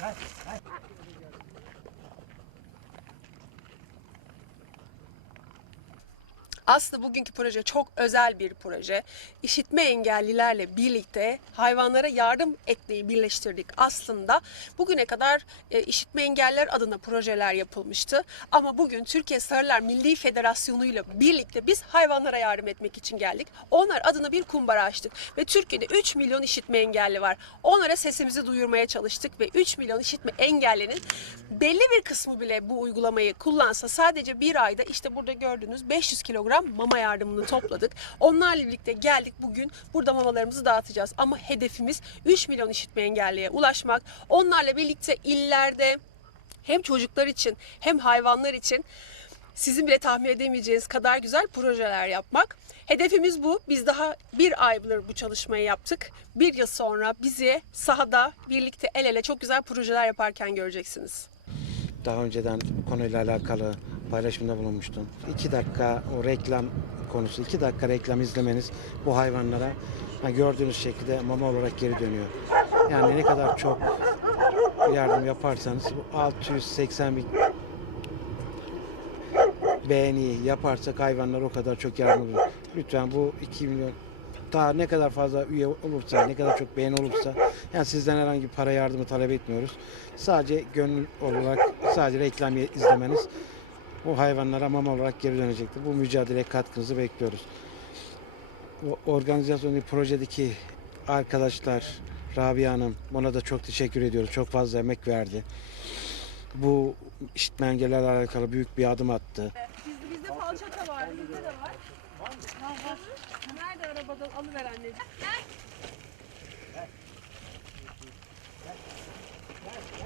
Hayır, hayır. Aslında bugünkü proje çok özel bir proje. İşitme engellilerle birlikte hayvanlara yardım etmeyi birleştirdik aslında. Bugüne kadar e, işitme engelliler adına projeler yapılmıştı. Ama bugün Türkiye Sarılar Milli Federasyonu ile birlikte biz hayvanlara yardım etmek için geldik. Onlar adına bir kumbara açtık ve Türkiye'de 3 milyon işitme engelli var. Onlara sesimizi duyurmaya çalıştık ve 3 milyon işitme engellinin belli bir kısmı bile bu uygulamayı kullansa sadece bir ayda işte burada gördüğünüz 500 kilogram mama yardımını topladık. Onlarla birlikte geldik bugün burada mamalarımızı dağıtacağız. Ama hedefimiz 3 milyon işitme engelliye ulaşmak. Onlarla birlikte illerde hem çocuklar için hem hayvanlar için sizin bile tahmin edemeyeceğiniz kadar güzel projeler yapmak. Hedefimiz bu. Biz daha bir aydır bu çalışmayı yaptık. Bir yıl sonra bizi sahada birlikte el ele çok güzel projeler yaparken göreceksiniz. Daha önceden konuyla alakalı paylaşımda bulunmuştum. İki dakika o reklam konusu, iki dakika reklam izlemeniz bu hayvanlara ha, gördüğünüz şekilde mama olarak geri dönüyor. Yani ne kadar çok yardım yaparsanız bu 680 bin beğeni yaparsak hayvanlar o kadar çok yardım olur. Lütfen bu 2 milyon daha ne kadar fazla üye olursa, ne kadar çok beğeni olursa yani sizden herhangi bir para yardımı talep etmiyoruz. Sadece gönül olarak sadece reklam izlemeniz o hayvanlara mama olarak geri dönecektir. Bu mücadeleye katkınızı bekliyoruz. O organizasyon projedeki arkadaşlar, Rabia Hanım ona da çok teşekkür ediyoruz. Çok fazla emek verdi. Bu işitme engellerle alakalı büyük bir adım attı. Bizde, bizde falçata var, bizde de var. Nerede arabadan alıver anneciğim. Gel. Gel. Gel. Gel.